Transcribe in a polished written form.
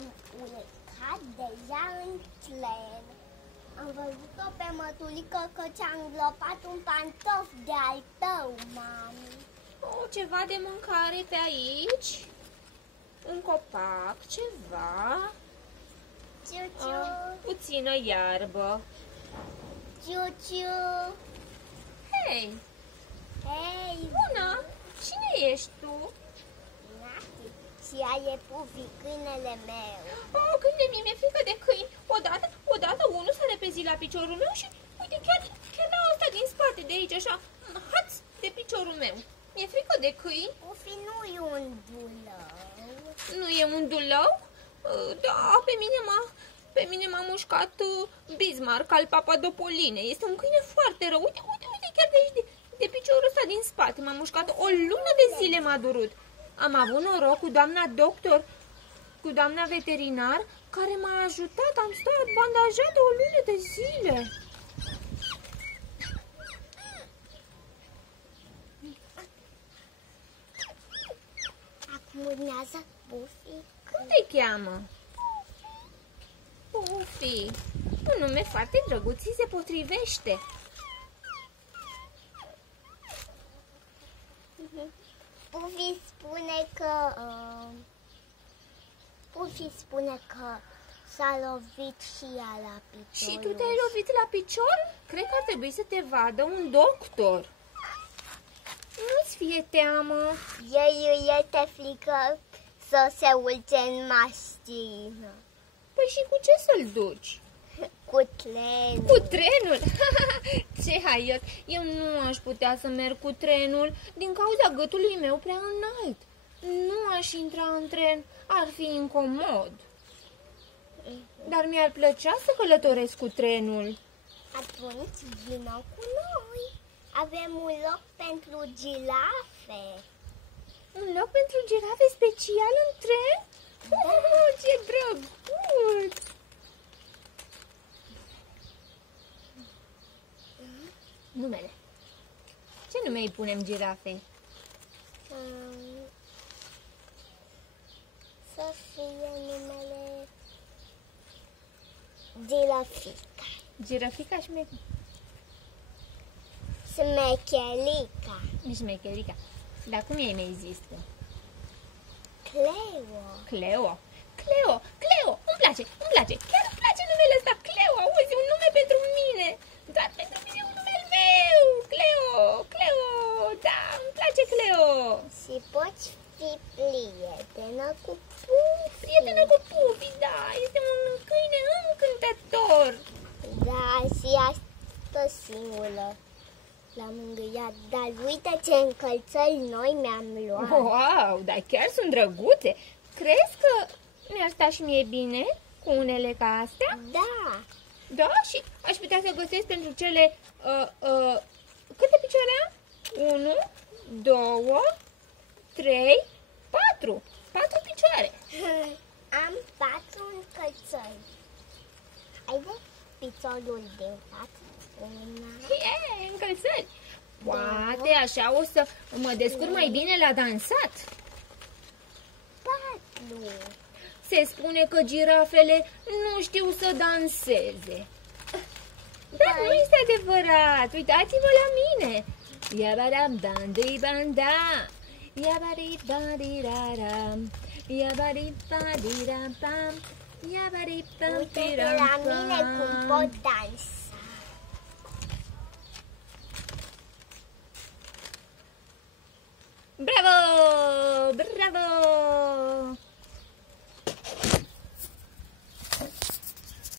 am urcat deja în tren. Am văzut-o pe mătulică că ți-a înglopat un pantof de-al tău, mami. Ceva de mâncare pe aici? Un copac, ceva? Ciu-ciu, Puțină iarbă. ciu-ciu. Hei, Hei, bună! Cine ești tu? Nati, și e Pufi, câinele meu. Câine, mi-e frică de câini. Odată unul s-a repezit la piciorul meu și, uite, chiar la ăsta din spate, de aici, așa, haț de piciorul meu. Mi-e frică de câini. Pufi nu e un dulău. Nu e un dulău? Da, pe mine m-a mușcat Bismarck al Papadopoline. Este un câine foarte rău. Uite, chiar de aici, de piciorul ăsta din spate. M-a mușcat o lună de zile, m-a durut. Am avut noroc cu doamna doctor, cu doamna veterinar, care m-a ajutat. Am stat bandajat o lună de zile. Acum urmează Pufi. Cum te cheamă? Pufi. Un nume foarte drăguț, ți se potrivește. Pufi spune că s-a lovit și ea la picior. Și tu te-ai lovit la picior? Cred că ar trebui să te vadă un doctor. Nu-ți fie teamă. Ei este frică să se urce în mașină. Păi și cu ce să-l duci? Cu trenul. Cu trenul? Ce haios! Eu nu aș putea să merg cu trenul din cauza gâtului meu prea înalt. Nu aș intra în tren, ar fi incomod. Dar mi-ar plăcea să călătoresc cu trenul. Atunci vină cu noi. Avem un loc pentru girafe. Un loc pentru girafe special în tren? Da. Ce drăguț! Numele. Ce nume îi punem girafei? Să fie numele Girafica. Girafica și Smechelica. Șmecherica. Dar cum ei mai zis tu? Cleo. Cleo. Îmi place. Chiar îmi place numele ăsta, Cleo. Auzi, un nume pentru mine. Doar pentru mine un nume al meu. Cleo. Da, îmi place Cleo. Și poți fi prietenă cu Pufi. Prietenă cu Pufi, da. Este un câine încântător. Da, și asta singură l-am îngâiat. Dar uite ce încălțări noi mi-am luat. Wow, dar chiar sunt drăguțe. Crezi că mi-ar sta și mie bine cu unele ca astea? Da. Da, și aș putea să găsesc pentru cele... câte picioare am? 1, 2, 3, 4. 4 picioare. Am 4 încălțări. Haide piciorul din față. Încălțări. Poate așa o să mă descurc mai bine la dansat. 4. Se spune că girafele nu știu să danseze. Dar nu este adevărat. Uitați-vă la mine. Iabadam-dam-di-bam-da. Iabadi-badi-ra-ram. Iabadi-badi-ra-pam. Uite-te la mine cum pot dansa.